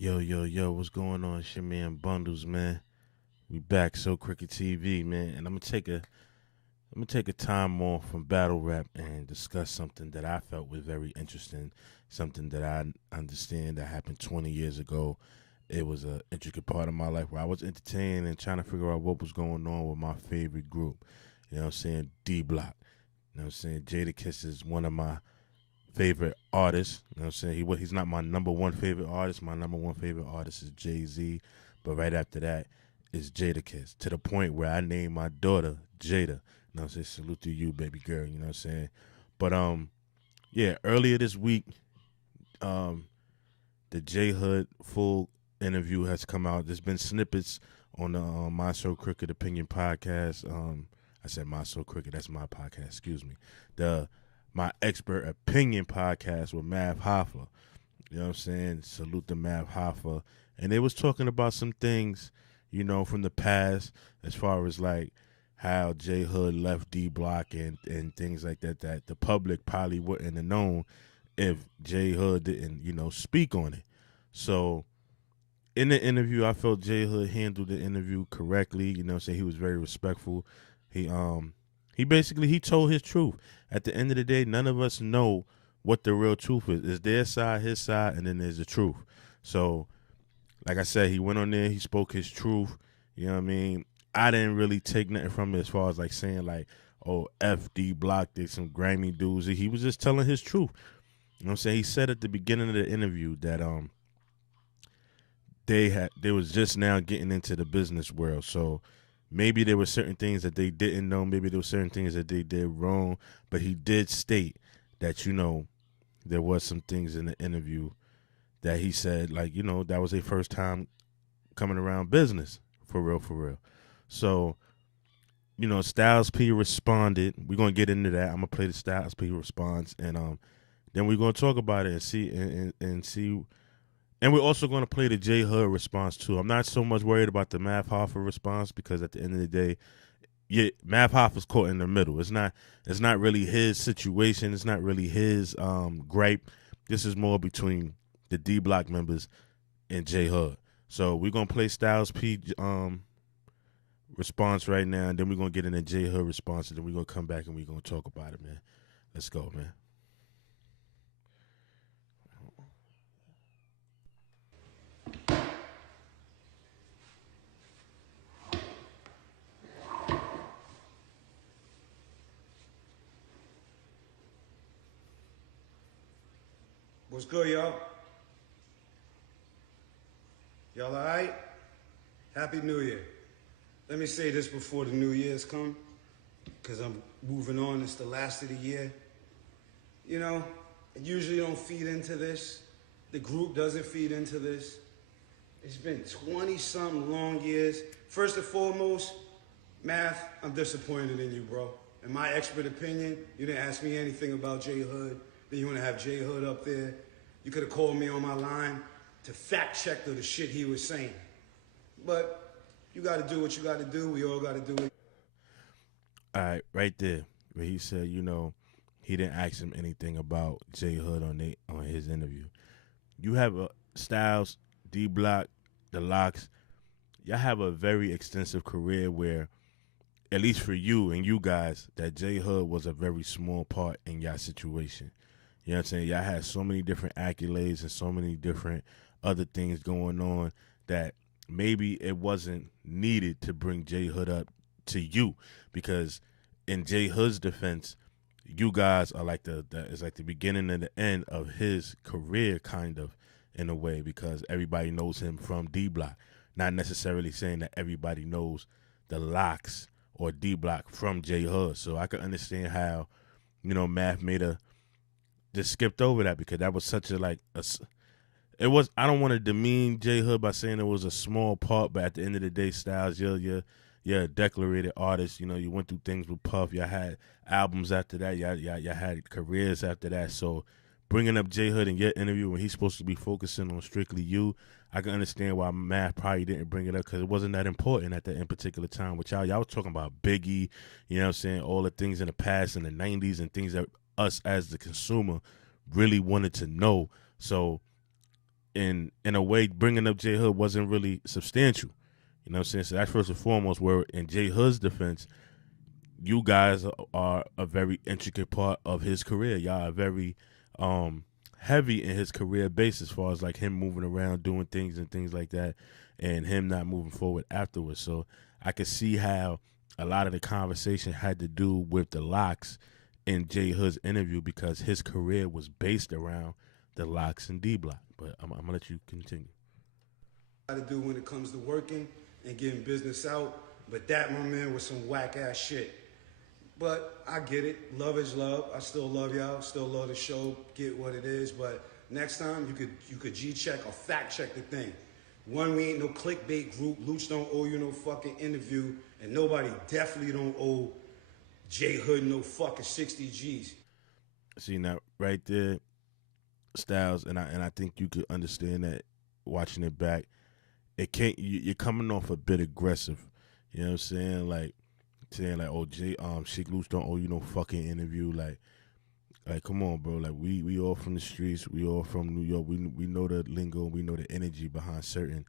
Yo, yo, yo, what's going on? It's your man Bundles, man. We back, So Cricket TV, man, and I'm gonna take a time off from battle rap and discuss something that I felt was very interesting, something that I understand that happened 20 years ago. It was an intricate part of my life where I was entertained and trying to figure out what was going on with my favorite group. You know what I'm saying? D Block. You know what I'm saying? Jadakiss is one of my favorite artists. You know what I'm saying? He's not my number one favorite artist. My number one favorite artist is Jay-Z. But right after that is Jadakiss. To the point where I named my daughter Jada. You know what I'm saying? Salute to you, baby girl. You know what I'm saying? But yeah, earlier this week, um, the J Hood full interview has come out. There's been snippets on the My So Cricket Opinion podcast. I said My So Cricket. That's my podcast. Excuse me. The My Expert Opinion podcast with Mav Hoffa. You know what I'm saying? Salute to Mav Hoffa. And they was talking about some things, from the past as far as like how J Hood left D Block and things like that that the public probably wouldn't have known if J Hood didn't, speak on it. So in the interview, I felt J Hood handled the interview correctly. You know what I'm saying? He was very respectful. He um he basically he told his truth. At the end of the day, none of us know what the real truth is. It's their side, his side, and then there's the truth. So, like I said, he went on there, he spoke his truth. You know what I mean? I didn't really take nothing from it as far as like saying like, oh, FD Block did some grimy dudes. He was just telling his truth. You know what I'm saying? He said at the beginning of the interview that they was just now getting into the business world. So maybe there were certain things that they didn't know, maybe there were certain things that they did wrong, but he did state that there was some things in the interview that he said like, that was their first time coming around business for real for real. So, Styles P responded. We're going to get into that. I'm going to play the Styles P response and then we're going to talk about it and see and see. And we're also going to play the J Hood response too. I'm not so much worried about the Math Hoffa response because at the end of the day, yeah, Math Hoffa's caught in the middle. It's not really his situation. It's not really his gripe. This is more between the D Block members and J Hood. So we're gonna play Styles P response right now, and then we're gonna get in the J Hood response, and then we're gonna come back and we're gonna talk about it, man. Let's go, man. What's good, y'all? Y'all all right? Happy New Year. Let me say this before the New Year's come, because I'm moving on. It's the last of the year. You know, I usually don't feed into this. The group doesn't feed into this. It's been 20-something long years. First and foremost, Math, I'm disappointed in you, bro. In my expert opinion, you didn't ask me anything about J Hood. Then you want to have J Hood up there. You could have called me on my line to fact check the shit he was saying. But you got to do what you got to do. We all got to do it. All right, right there, where he said, he didn't ask him anything about J Hood on his interview. You have a Styles, D Block, the Locks. Y'all have a very extensive career where, at least for you and you guys, that J Hood was a very small part in y'all situation. You know what I'm saying? Y'all had so many different accolades and so many different other things going on that maybe it wasn't needed to bring J Hood up to you because in J Hood's defense, you guys are like it's like the beginning and the end of his career kind of in a way because everybody knows him from D Block. Not necessarily saying that everybody knows the Locks or D Block from J Hood. So I can understand how, Math made a just skipped over that because that was such a like it was. I don't want to demean J Hood by saying it was a small part, but at the end of the day, Styles, you're a declarated artist. You went through things with Puff. Y'all had albums after that. Y'all had careers after that. So bringing up J Hood in your interview when he's supposed to be focusing on strictly you, I can understand why Math probably didn't bring it up because it wasn't that important at that in particular time. With y'all was talking about Biggie, you know what I'm saying, all the things in the past in the '90s and things that us as the consumer really wanted to know. So in a way, bringing up J Hood wasn't really substantial. You know what I'm saying? So that's first and foremost. Where in J Hood's defense, you guys are a very intricate part of his career. Y'all are very heavy in his career base as far as like him moving around, doing things and things like that, and him not moving forward afterwards. So I could see how a lot of the conversation had to do with the Locks in J Hood's interview because his career was based around the Locks and D Block. But I'm gonna let you continue. To do when it comes to working and getting business out. But that, my man, was some whack ass shit. But I get it. Love is love. I still love y'all. Still love the show. Get what it is. But next time you could G check or fact check the thing. One, we ain't no clickbait group. Luch don't owe you no fucking interview, and nobody definitely don't owe J Hood no fucking 60 G's. See now, right there, Styles, and I think you could understand that watching it back. It can't. You're coming off a bit aggressive. You know what I'm saying? Like saying like, "Oh, Sheek Luch don't owe you no fucking interview." Like, come on, bro. Like, we all from the streets. We all from New York. We know the lingo. We know the energy behind certain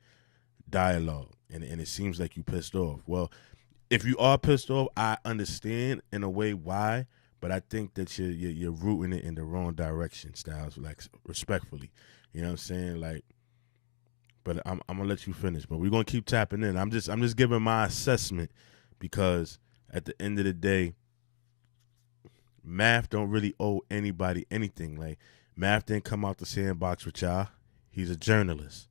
dialogue, and it seems like you pissed off. Well, if you are pissed off, I understand in a way why, but I think that you're rooting it in the wrong direction, Styles. Like respectfully, you know what I'm saying? Like, but I'm gonna let you finish. But we're gonna keep tapping in. I'm just giving my assessment because at the end of the day, Math don't really owe anybody anything. Like Math didn't come out the sandbox with y'all. He's a journalist.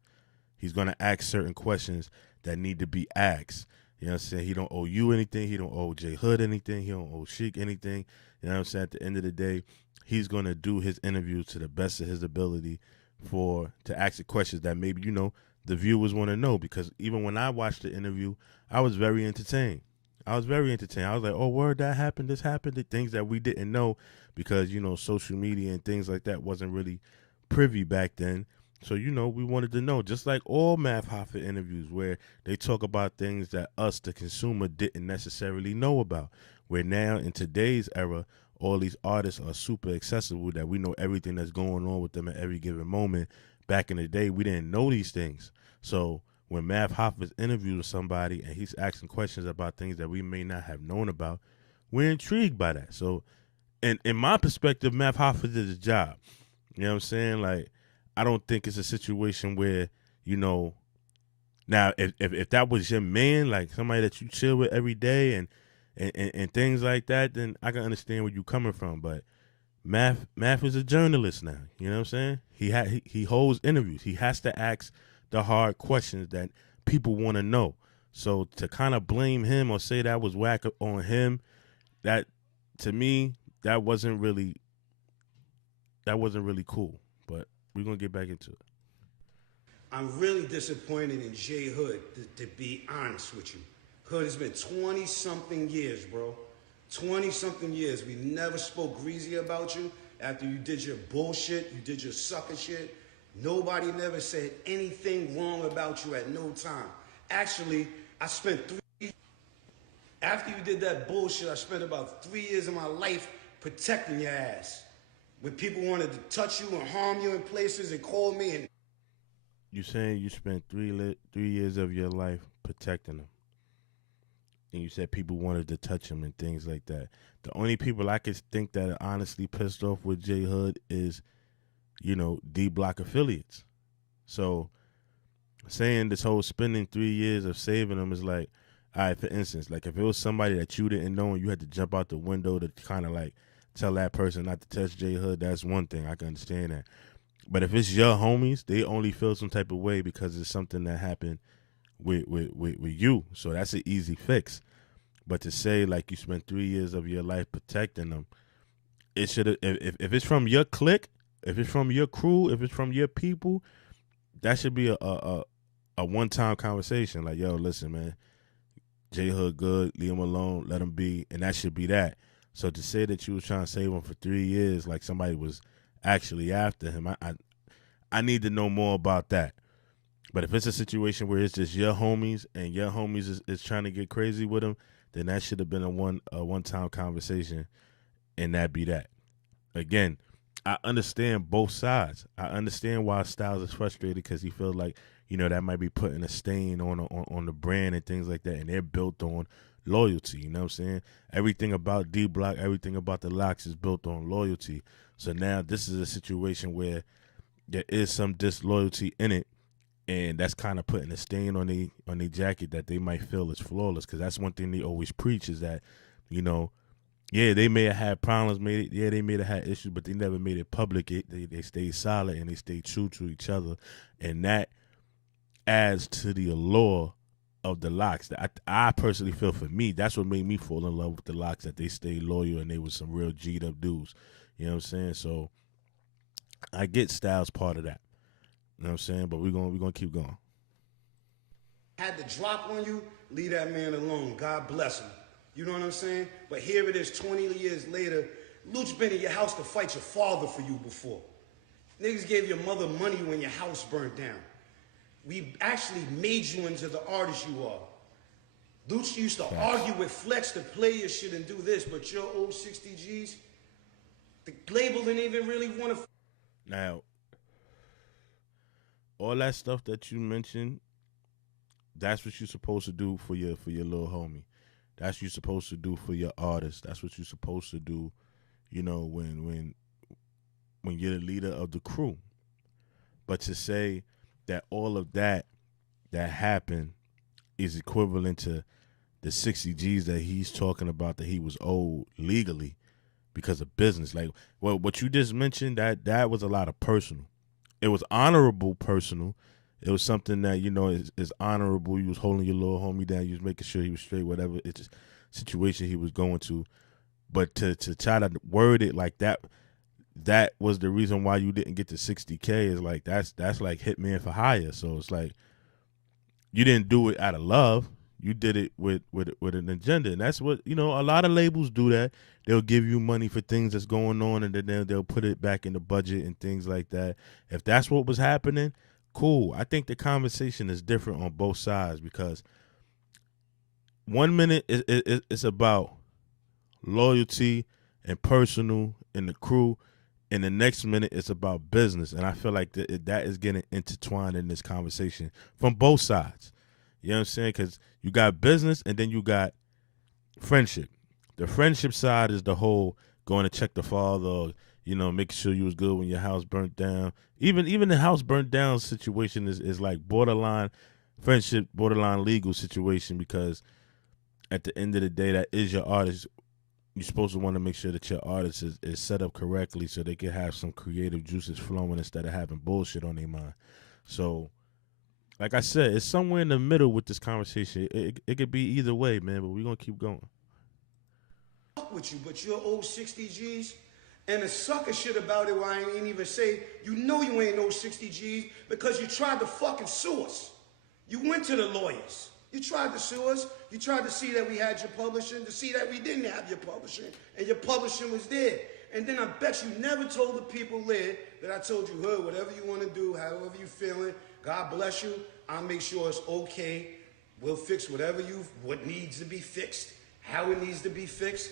He's gonna ask certain questions that need to be asked. You know what I'm saying? He don't owe you anything. He don't owe J Hood anything. He don't owe Sheek anything. You know what I'm saying? At the end of the day, he's gonna do his interview to the best of his ability to ask the questions that maybe the viewers want to know. Because even when I watched the interview, I was very entertained. I was like, oh, word, that happened. This happened. The things that we didn't know because social media and things like that wasn't really privy back then. So, we wanted to know, just like all Math Hoffa interviews where they talk about things that us, the consumer, didn't necessarily know about. Where now, in today's era, all these artists are super accessible that we know everything that's going on with them at every given moment. Back in the day, we didn't know these things. So when Math Hoffa's interviewing somebody and he's asking questions about things that we may not have known about, we're intrigued by that. So, and in my perspective, Math Hoffa did his job. You know what I'm saying? Like, I don't think it's a situation where, now if that was your man, like somebody that you chill with every day and things like that, then I can understand where you're coming from. But Math is a journalist now. You know what I'm saying? He holds interviews. He has to ask the hard questions that people want to know. So to kind of blame him or say that was whack on him, that to me that wasn't really cool. But we're gonna get back into it. I'm really disappointed in J Hood, to be honest with you. Hood, it's been 20-something years, bro. 20-something years. We never spoke greasy about you after you did your bullshit, you did your sucker shit. Nobody never said anything wrong about you at no time. Actually, after you did that bullshit, I spent about 3 years of my life protecting your ass. When people wanted to touch you and harm you in places and call me and... You saying you spent 3 years of your life protecting them. And you said people wanted to touch him and things like that. The only people I could think that are honestly pissed off with J Hood is, D Block affiliates. So saying this whole spending 3 years of saving them is like, all right, for instance, like if it was somebody that you didn't know and you had to jump out the window to kind of like tell that person not to touch J Hood, that's one thing. I can understand that. But if it's your homies, they only feel some type of way because it's something that happened with you. So that's an easy fix. But to say like you spent 3 years of your life protecting them, it should have. If it's from your clique, if it's from your crew, if it's from your people, that should be a one-time conversation. Like, yo, listen, man, J Hood good, leave him alone, let him be, and that should be that. So to say that you was trying to save him for 3 years, like somebody was actually after him, I need to know more about that. But if it's a situation where it's just your homies and your homies is trying to get crazy with him, then that should have been a one-time conversation, and that be that. Again, I understand both sides. I understand why Styles is frustrated because he feels like that might be putting a stain on the brand and things like that, and they're built on loyalty. You know what I'm saying? Everything about D Block, everything about the Locks is built on loyalty. So now this is a situation where there is some disloyalty in it, and that's kind of putting a stain on the jacket that they might feel is flawless. Because that's one thing they always preach is that, you know, yeah, they may have had problems, they may have had issues, but they never made it public. They stayed solid and they stayed true to each other, and that adds to the allure of the Locks. I personally feel for me, that's what made me fall in love with the Locks. That they stayed loyal and they was some real G'd up dudes. You know what I'm saying? So I get Styles part of that. You know what I'm saying? But we're gonna keep going. Had to drop on you, leave that man alone. God bless him. You know what I'm saying? But here it is 20 years later. Luch been in your house to fight your father for you before. Niggas gave your mother money when your house burnt down. We actually made you into the artist you are. Luch used to argue with Flex to play your shit and do this, but your old 60 G's, the label didn't even really want to. Now, all that stuff that you mentioned, that's what you're supposed to do for your little homie. That's what you're supposed to do for your artist. That's what you're supposed to do, when you're the leader of the crew. But to say that all of that happened is equivalent to the 60 G's that he's talking about that he was owed legally because of business. Like, well, what you just mentioned, that was a lot of personal. It was honorable personal. It was something that, is honorable. You was holding your little homie down. You was making sure he was straight, whatever it's situation he was going to. But to try to word it like that was the reason why you didn't get the 60K is like, that's like hitman for hire. So it's like, you didn't do it out of love. You did it with an agenda. And that's what, a lot of labels do that. They'll give you money for things that's going on, and then they'll put it back in the budget and things like that. If that's what was happening, cool. I think the conversation is different on both sides, because 1 minute it's about loyalty and personal and the crew, and the next minute it's about business. And I feel like that is getting intertwined in this conversation from both sides. You know what I'm saying? Because you got business and then you got friendship. The friendship side is the whole going to check the father, making sure you was good when your house burnt down. Even the house burnt down situation is like borderline friendship, borderline legal situation, because at the end of the day, that is your artist. You're supposed to want to make sure that your artist is set up correctly so they can have some creative juices flowing instead of having bullshit on their mind. So, like I said, it's somewhere in the middle with this conversation. It could be either way, man, but we're going to keep going. With you, but you're old 60 G's. And the sucker shit about it, why I ain't even say, you ain't no 60 G's because you tried to fucking sue us. You went to the lawyers. You tried to sue us. You tried to see that we had your publishing, to see that we didn't have your publishing, and your publishing was there. And then I bet you never told the people there that I told you, Hood, whatever you want to do, however you feeling, God bless you. I'll make sure it's okay. We'll fix what needs to be fixed, how it needs to be fixed.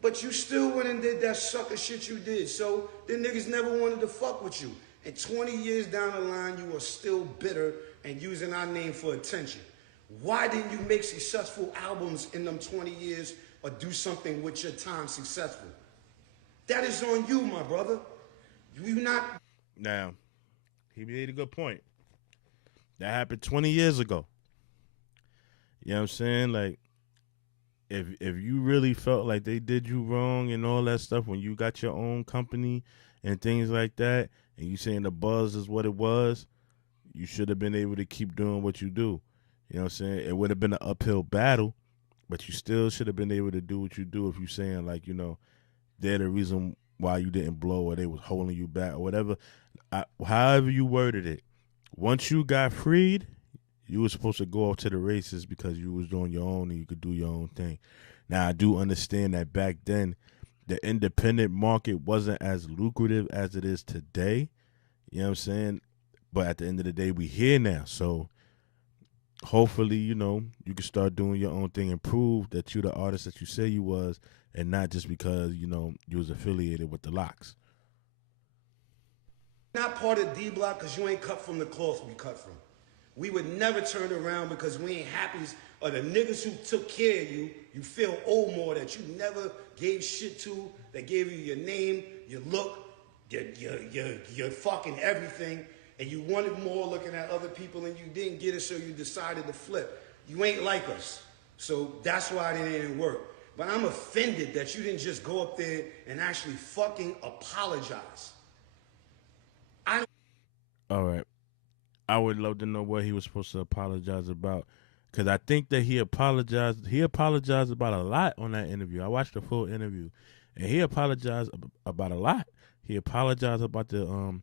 But you still went and did that sucker shit you did. So the niggas never wanted to fuck with you. And 20 years down the line, you are still bitter and using our name for attention. Why didn't you make successful albums in them 20 years or do something with your time successful? That is on you, my brother. You not. Now, he made a good point. That happened 20 years ago. You know what I'm saying? Like, if you really felt like they did you wrong and all that stuff when you got your own company and things like that, and you saying the buzz is what it was, you should have been able to keep doing what you do. You know what I'm saying? It would have been an uphill battle, but you still should have been able to do what you do if you saying, like, they're the reason why you didn't blow or they was holding you back or whatever. However you worded it, once you got freed, you were supposed to go off to the races because you was doing your own and you could do your own thing. Now, I do understand that back then, the independent market wasn't as lucrative as it is today. You know what I'm saying? But at the end of the day, we here now. So hopefully, you can start doing your own thing and prove that you're the artist that you say you was, and not just because, you was affiliated with the Locks. Not part of D Block because you ain't cut from the cloth we cut from. We would never turn around because we ain't happy, or the niggas who took care of you, you feel old more that you never gave shit to, that gave you your name, your look, your fucking everything, and you wanted more looking at other people and you didn't get it, so you decided to flip. You ain't like us. So that's why it didn't work. But I'm offended that you didn't just go up there and actually fucking apologize. All right. I would love to know what he was supposed to apologize about, because I think that he apologized. He apologized about a lot on that interview. I watched the full interview, and he apologized about a lot. He apologized about the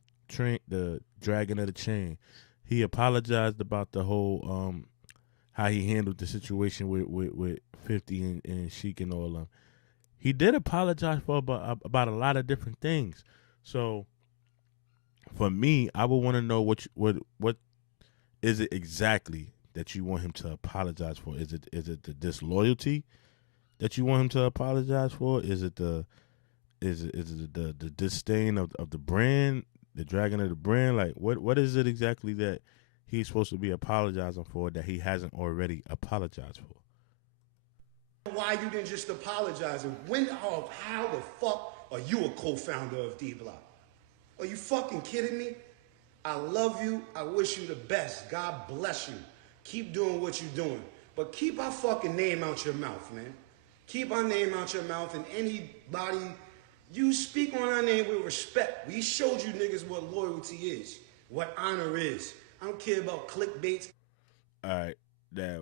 the dragging of the chain. He apologized about the whole how he handled the situation with 50 and Sheik and all of them. He did apologize for about a lot of different things. So for me, I would want to know what is it exactly that you want him to apologize for? Is it the disloyalty that you want him to apologize for? Is it the disdain of the brand, the dragging of the brand? Like what is it exactly that he's supposed to be apologizing for that he hasn't already apologized for? Why you didn't just apologize? And how the fuck are you a co-founder of D Block? Are you fucking kidding me? I love you. I wish you the best. God bless you. Keep doing what you're doing. But keep our fucking name out your mouth, man. Keep our name out your mouth, and anybody, you speak on our name with respect. We showed you niggas what loyalty is, what honor is. I don't care about clickbaits. All right. Now,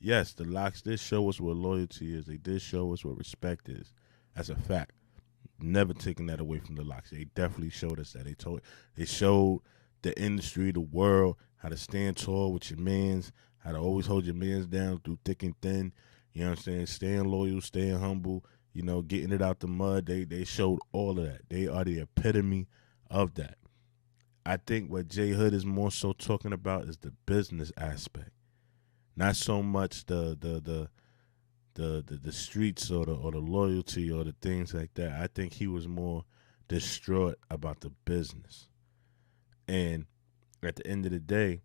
yes, the Locks did show us what loyalty is. They did show us what respect is. That's a fact. Never taking that away from the Locks. They definitely showed us that. They showed the industry, the world, how to stand tall with your mans, how to always hold your mans down through thick and thin. You know what I'm saying? Staying loyal, staying humble, getting it out the mud. They showed all of that. They are the epitome of that. I think what J Hood is more so talking about is the business aspect. Not so much the streets or the loyalty or the things like that. I think he was more distraught about the business. And at the end of the day,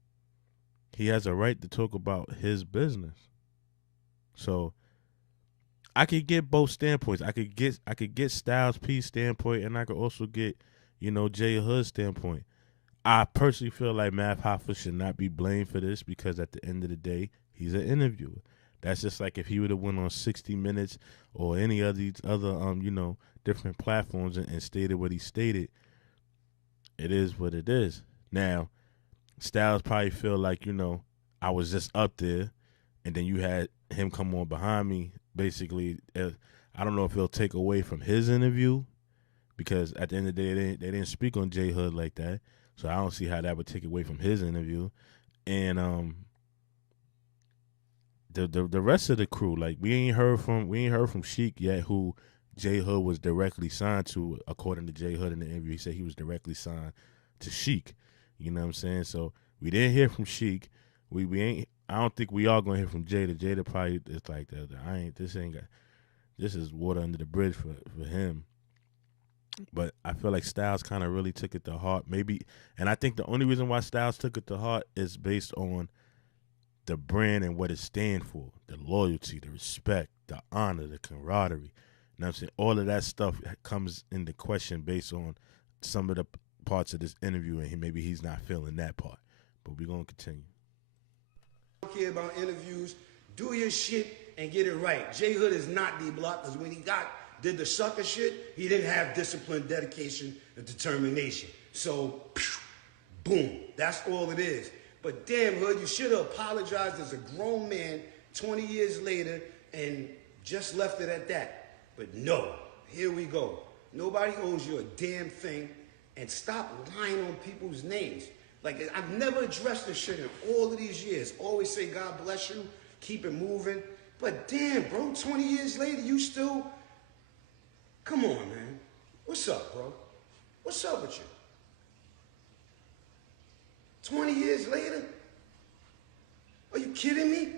he has a right to talk about his business. So I could get both standpoints. I could get Styles P's standpoint, and I could also get, J Hood's standpoint. I personally feel like Math Hoffa should not be blamed for this, because at the end of the day, he's an interviewer. That's just like if he would have went on 60 Minutes or any of these other, different platforms and stated what he stated. It is what it is. Now, Styles probably feel like, I was just up there, and then you had him come on behind me. Basically, I don't know if he'll take away from his interview, because at the end of the day, they didn't speak on J Hood like that. So I don't see how that would take away from his interview. And the rest of the crew, like we ain't heard from Sheik yet, who J Hood was directly signed to. According to J Hood in the interview, he said he was directly signed to Sheik. You know what I'm saying? So we didn't hear from Sheik. We ain't. I don't think we are gonna hear from Jada. Jada probably it's like that. This is water under the bridge for him. But I feel like Styles kind of really took it to heart. Maybe, and I think the only reason why Styles took it to heart is based on the brand and what it stands for, the loyalty, the respect, the honor, the camaraderie. You know what I'm saying? All of that stuff comes into question based on some of the parts of this interview, and maybe he's not feeling that part. But we're going to continue. I don't care about interviews. Do your shit and get it right. J Hood is not D Block, because when he did the sucker shit, he didn't have discipline, dedication, and determination. So, boom, that's all it is. But damn, Hood, you should have apologized as a grown man 20 years later and just left it at that. But no, here we go. Nobody owes you a damn thing, and stop lying on people's names. Like, I've never addressed this shit in all of these years. Always say, God bless you, keep it moving. But damn, bro, 20 years later, you still... Come on, man. What's up, bro? What's up with you? 20 years later? Are you kidding me?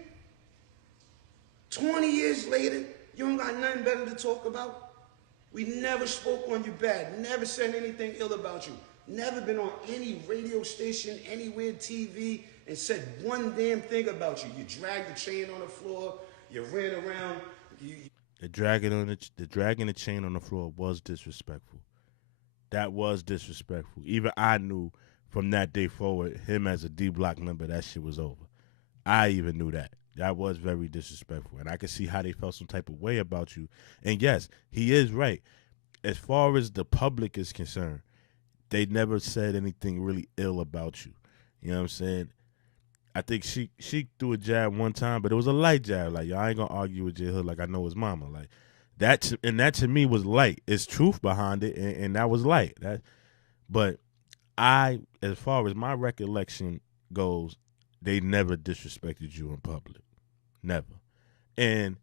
20 years later, you don't got nothing better to talk about? We never spoke on you bad, never said anything ill about you, never been on any radio station, anywhere, TV, and said one damn thing about you. You dragged the chain on the floor, you ran around, The dragging the chain on the floor was disrespectful. That was disrespectful. Even I knew from that day forward, him as a D Block member, that shit was over. I even knew that. That was very disrespectful. And I could see how they felt some type of way about you. And yes, he is right. As far as the public is concerned, they never said anything really ill about you. You know what I'm saying? I think she threw a jab one time, but it was a light jab. Like, yo, I ain't gonna argue with J Hood like I know his mama. Like that to me was light. It's truth behind it, and that was light. But as far as my recollection goes, they never disrespected you in public. Never. And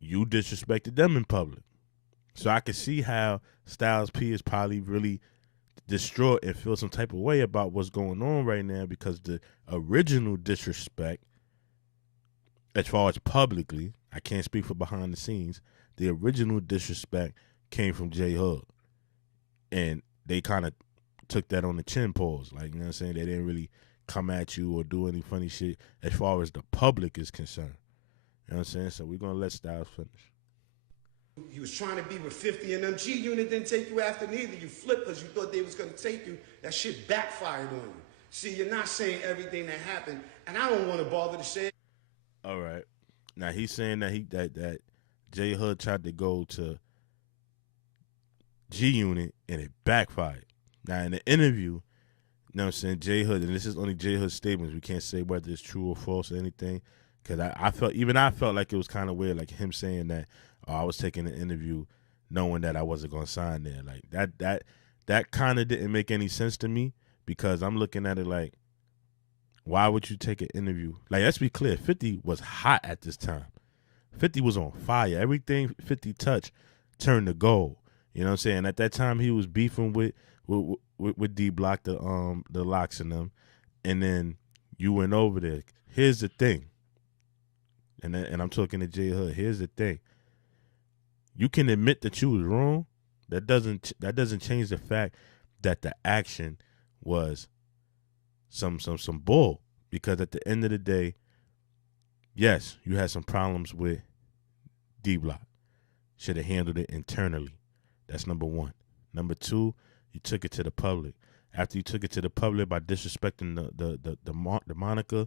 you disrespected them in public. So I could see how Styles P is probably really distraught and feel some type of way about what's going on right now, because the original disrespect, as far as publicly, I can't speak for behind the scenes, the original disrespect came from J Hood. And they kind of took that on the chin pause. Like, you know what I'm saying? They didn't really come at you or do any funny shit as far as the public is concerned. You know what I'm saying? So we're going to let Styles finish. You was trying to be with 50 and them. G Unit didn't take you after neither. You flipped because you thought they was going to take you. That shit backfired on you. See, you're not saying everything that happened, and I don't want to bother to say it. All right. Now, he's saying that J Hood tried to go to G Unit and it backfired. Now, in the interview, you know what I'm saying, J Hood, and this is only J Hood's statements. We can't say whether it's true or false or anything, because I felt like it was kind of weird, like him saying that, I was taking an interview knowing that I wasn't going to sign there. Like, that kind of didn't make any sense to me, because I'm looking at it like, why would you take an interview? Like, let's be clear, 50 was hot at this time. 50 was on fire. Everything 50 touched turned to gold. You know what I'm saying? At that time, he was beefing with D Block, the Locks and them, and then you went over there. Here's the thing, and I'm talking to J Hood. Here's the thing. You can admit that you was wrong. That doesn't change the fact that the action was some bull. Because at the end of the day, yes, you had some problems with D Block. Should have handled it internally. That's number one. Number two, you took it to the public. After you took it to the public by disrespecting the moniker,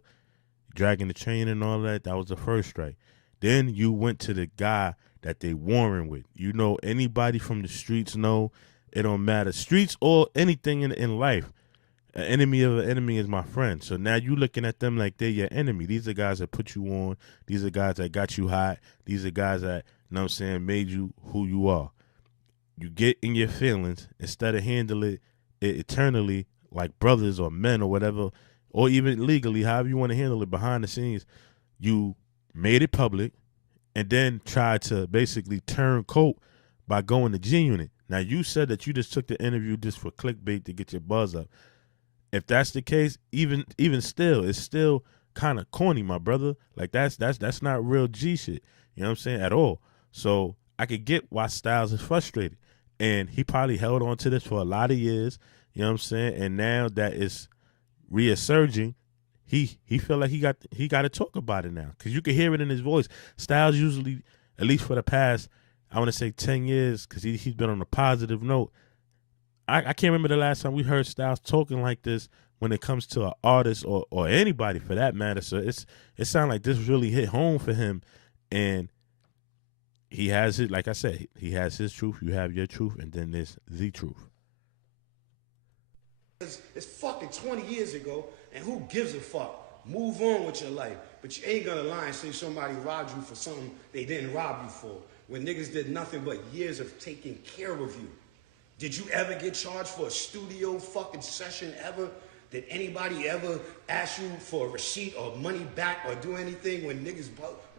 dragging the chain and all that was the first strike. Then you went to the guy that they warring with. You know, anybody from the streets know it don't matter. Streets or anything in life. An enemy of an enemy is my friend. So now you looking at them like they're your enemy. These are guys that put you on. These are guys that got you hot. These are guys that, you know what I'm saying, made you who you are. You get in your feelings instead of handling it eternally like brothers or men or whatever, or even legally, however you want to handle it behind the scenes. You made it public and then tried to basically turn coat by going to G Unit. Now, you said that you just took the interview just for clickbait to get your buzz up. If that's the case, even still, it's still kind of corny, my brother. Like, that's not real G shit. You know what I'm saying? At all. So I could get why Styles is frustrated. And he probably held on to this for a lot of years. You know what I'm saying? And now that it's resurging, he feel like he got to talk about it now, because you can hear it in his voice. Styles usually, at least for the past, I want to say 10 years, because he's been on a positive note. I can't remember the last time we heard Styles talking like this when it comes to an artist or anybody for that matter. So it sounds like this really hit home for him, and he has it. Like I said, he has his truth. You have your truth, and then there's the truth. It's fucking 20 years ago, and who gives a fuck? Move on with your life. But you ain't gonna lie and say somebody robbed you for something they didn't rob you for, when niggas did nothing but years of taking care of you. Did you ever get charged for a studio fucking session ever? Did anybody ever ask you for a receipt or money back or do anything when niggas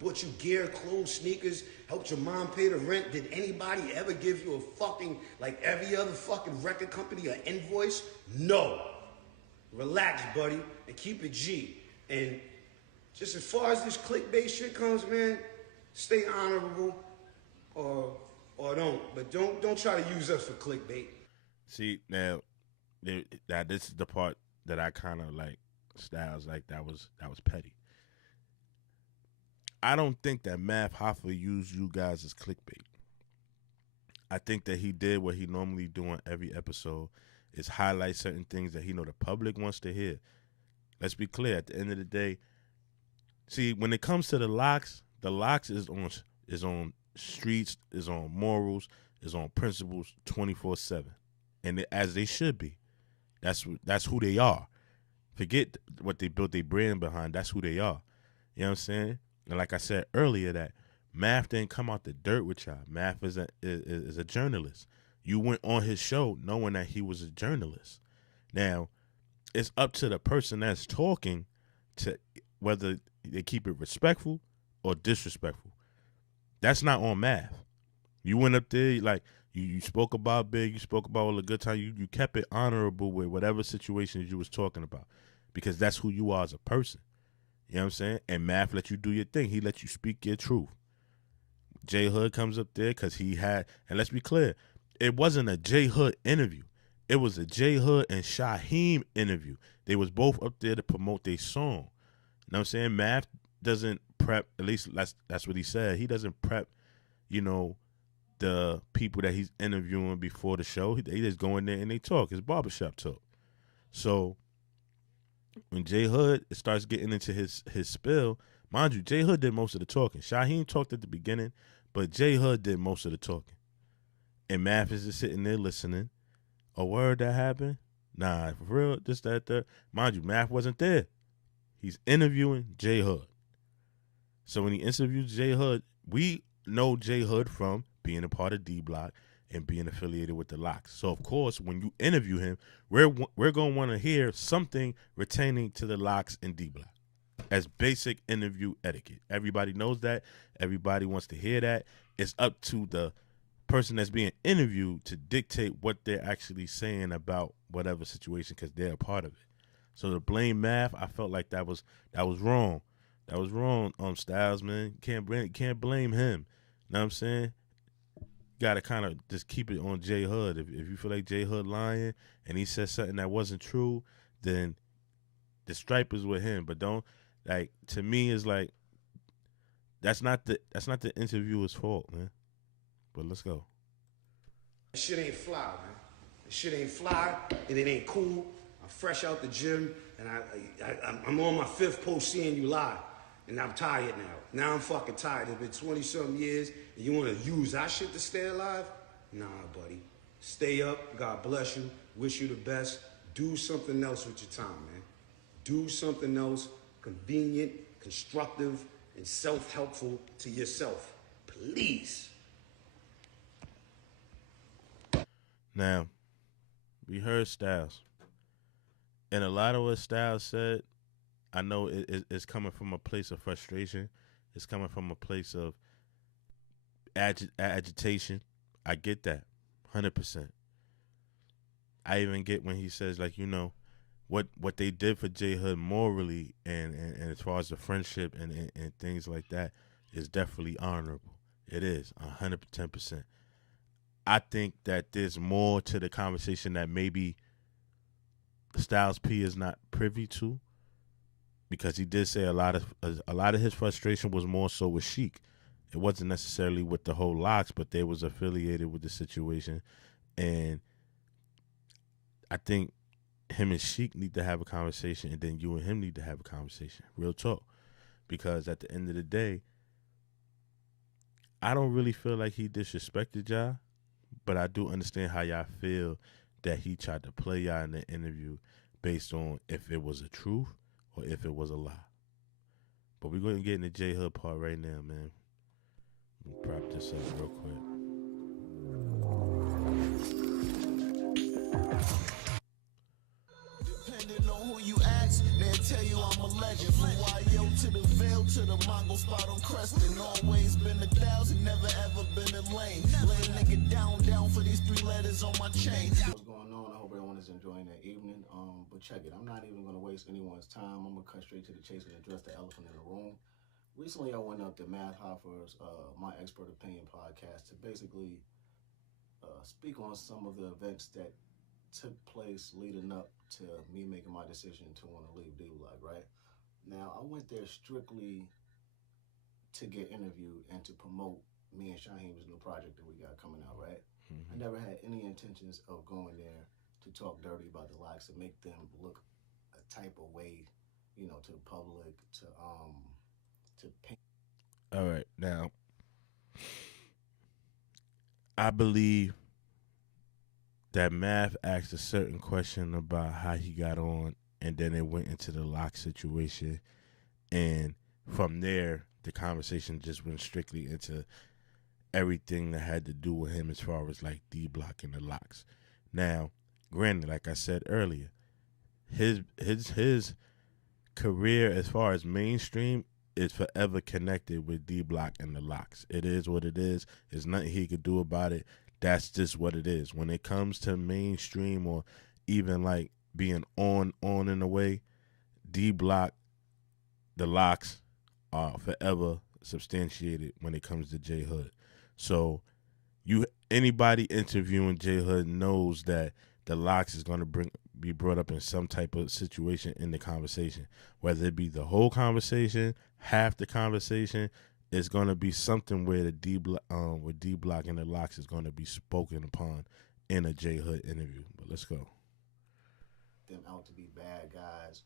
bought you gear, clothes, sneakers, helped your mom pay the rent? Did anybody ever give you a fucking, like every other fucking record company, an invoice? No. Relax, buddy, and keep it G. And just as far as this clickbait shit comes, man, stay honorable or or don't. But don't try to use us for clickbait. See now, that this is the part that I kind of like. Styles like that was petty. I don't think that Math Hoffa used you guys as clickbait. I think that he did what he normally do on every episode, is highlight certain things that he know the public wants to hear. Let's be clear. At the end of the day, see, when it comes to the locks is on streets, is on morals, is on principles 24/7, and as they should be. That's who they are. Forget what they built their brand behind. That's who they are. You know what I'm saying? And like I said earlier, that Math didn't come out the dirt with y'all. Math is a journalist. You went on his show knowing that he was a journalist. Now, it's up to the person that's talking to whether they keep it respectful or disrespectful. That's not on Math. You went up there like you spoke about Big, you spoke about all the good time. You kept it honorable with whatever situations you was talking about, because that's who you are as a person. You know what I'm saying? And Math let you do your thing. He let you speak your truth. J Hood comes up there because he had, and let's be clear, it wasn't a J Hood interview. It was a J Hood and Shaheem interview. They was both up there to promote their song. You know what I'm saying? Math doesn't prep, at least that's what he said. He doesn't prep, the people that he's interviewing before the show. They just go in there and they talk. It's barbershop talk. So when J Hood starts getting into his spill, mind you, J Hood did most of the talking. Shaheem talked at the beginning, but J Hood did most of the talking. And Math is just sitting there listening. A word that happened? Nah, for real, this, that, that. Mind you, Math wasn't there. He's interviewing J Hood. So when he interviews J Hood, we know J Hood from being a part of D Block and being affiliated with the Locks. So of course, when you interview him, we're gonna want to hear something pertaining to the Locks and D Block as basic interview etiquette. Everybody knows that. Everybody wants to hear that. It's up to the person that's being interviewed to dictate what they're actually saying about whatever situation, because they're a part of it. So to blame Math, I felt like that was wrong. That was wrong, Styles, man. Can't blame him. Know what I'm saying? Got to kind of just keep it on J Hood. If you feel like J Hood lying and he said something that wasn't true, then the stripe is with him. But don't, like, to me, it's like that's not the interviewer's fault, man. But let's go. That shit ain't fly, man. That shit ain't fly, and it ain't cool. I'm fresh out the gym, and I'm on my 5th post seeing you live. And I'm tired now. Now I'm fucking tired. It's been 20-something years, and you want to use that shit to stay alive? Nah, buddy. Stay up. God bless you. Wish you the best. Do something else with your time, man. Do something else convenient, constructive, and self-helpful to yourself. Please. Now, we heard Styles. And a lot of what Styles said, I know it's coming from a place of frustration. It's coming from a place of agitation. I get that, 100%. I even get when he says, like, what they did for J Hood morally and as far as the friendship and things like that is definitely honorable. It is, 110%. I think that there's more to the conversation that maybe Styles P is not privy to, because he did say a lot of his frustration was more so with Sheik. It wasn't necessarily with the whole Locks, but they was affiliated with the situation. And I think him and Sheik need to have a conversation, and then you and him need to have a conversation. Real talk. Because at the end of the day, I don't really feel like he disrespected y'all, but I do understand how y'all feel that he tried to play y'all in the interview based on if it was a truth or if it was a lie. But we're going to get in the J Hood part right now, man. Let me prop this up real quick. Depending on who you ask, they'll tell you I'm a legend. From YO to the Veil to the Mongol spot on Creston. Always been 1,000, never ever been a lane. Lay a nigga down for these 3 letters on my chain. What's going on? I hope everyone is enjoying their evening. But check it, I'm not even going to waste anyone's time. I'm going to cut straight to the chase and address the elephant in the room. recently I went up to Math Hoffer's My Expert Opinion podcast to basically speak on some of the events that took place leading up to me making my decision to want to leave D Block, right? Now, I went there strictly to get interviewed and to promote me and Shaheem's new project that we got coming out, right? I Mm-hmm. never had any intentions of going there to talk dirty about the Locks and make them look a type of way, to the public, to paint. All right, now I believe that Math asked a certain question about how he got on, and then it went into the lock situation, and from there the conversation just went strictly into everything that had to do with him as far as like D Block and the locks. Now, granted, like I said earlier, his career as far as mainstream is forever connected with D Block and the locks. It is what it is. There's nothing he could do about it. That's just what it is. When it comes to mainstream or even like being on in a way, D Block, the locks are forever substantiated when it comes to J Hood. So you anybody interviewing J Hood knows that the locks is going to be brought up in some type of situation in the conversation, whether it be the whole conversation, half the conversation. It's going to be something where the with D Block and the locks is going to be spoken upon in a J Hood interview. But let's go. them out to be bad guys,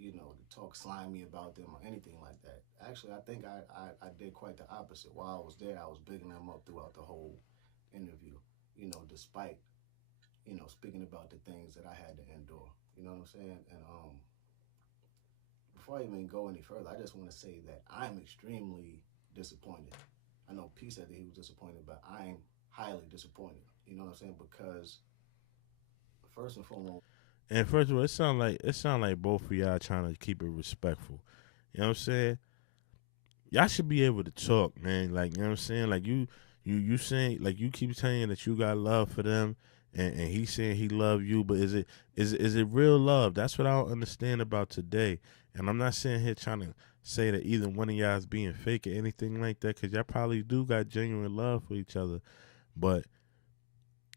to talk slimy about them or anything like that. Actually, I think I did quite the opposite. While I was there, I was bigging them up throughout the whole interview, despite, speaking about the things that I had to endure. You know what I'm saying? And before I even go any further, I just want to say that I'm extremely disappointed. I know P said that he was disappointed, but I'm highly disappointed. You know what I'm saying? Because first and foremost, And first of all, it sound like both of y'all trying to keep it respectful. You know what I'm saying? Y'all should be able to talk, man. Like, you know what I'm saying? Like you saying, like, you keep saying that you got love for them, and he saying he love you, but is it real love? That's what I don't understand about today. And I'm not sitting here trying to say that either one of y'all is being fake or anything like that, because y'all probably do got genuine love for each other, but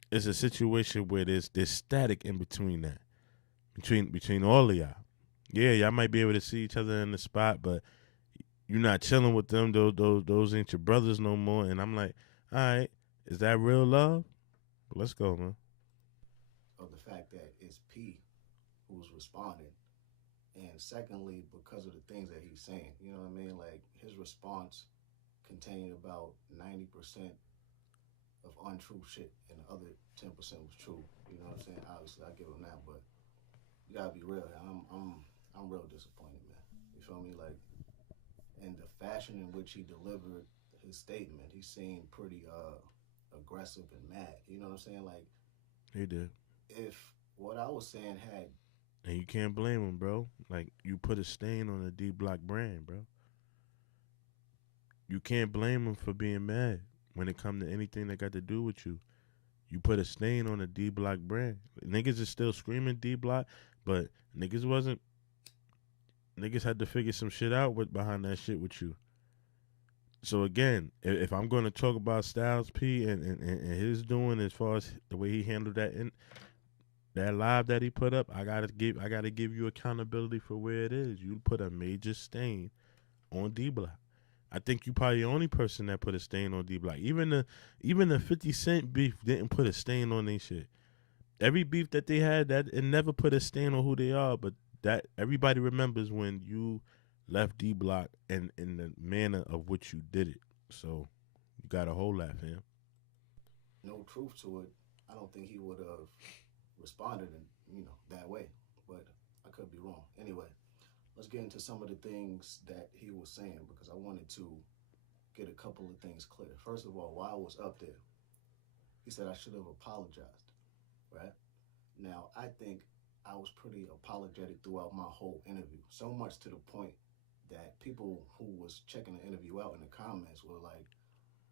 it's a situation where there's static in between that, between all of y'all. Yeah, y'all might be able to see each other in the spot, but you're not chilling with them. Those ain't your brothers no more. And I'm like, all right, is that real love? Let's go, man. of the fact that it's P who's responding, and secondly, because of the things that he's saying. You know what I mean? Like his response contained about 90% of untrue shit, and the other 10% was true. You know what I'm saying? Obviously, I give him that, but you gotta be real. I'm real disappointed, man. You feel me? Like, and the fashion in which he delivered his statement, he seemed pretty aggressive and mad. You know what I'm saying? Like, He did. if what I was saying had And you can't blame him, bro. Like, you put a stain on the D Block brand, bro. You can't blame him for being mad when it come to anything that got to do with you. You put a stain on the D Block brand. Niggas is still screaming D Block, but niggas wasn't. Niggas had to figure some shit out with behind that shit with you. So again, if I'm going to talk about Styles P and his doing as far as the way he handled that live that he put up, I gotta give you accountability for where it is. You put a major stain on D Block. I think you probably the only person that put a stain on D Block. Even the 50 Cent beef didn't put a stain on their shit. Every beef that they had, that it never put a stain on who they are, but that everybody remembers when you left D Block and in the manner of which you did it. So you got a whole lot, fam. no truth to it, I don't think he would have responded in that way. But I could be wrong. Anyway, let's get into some of the things that he was saying because I wanted to get a couple of things clear. First of all, while I was up there, he said I should have apologized. Right now, I think I was pretty apologetic throughout my whole interview. So much to the point that people who was checking the interview out in the comments were like,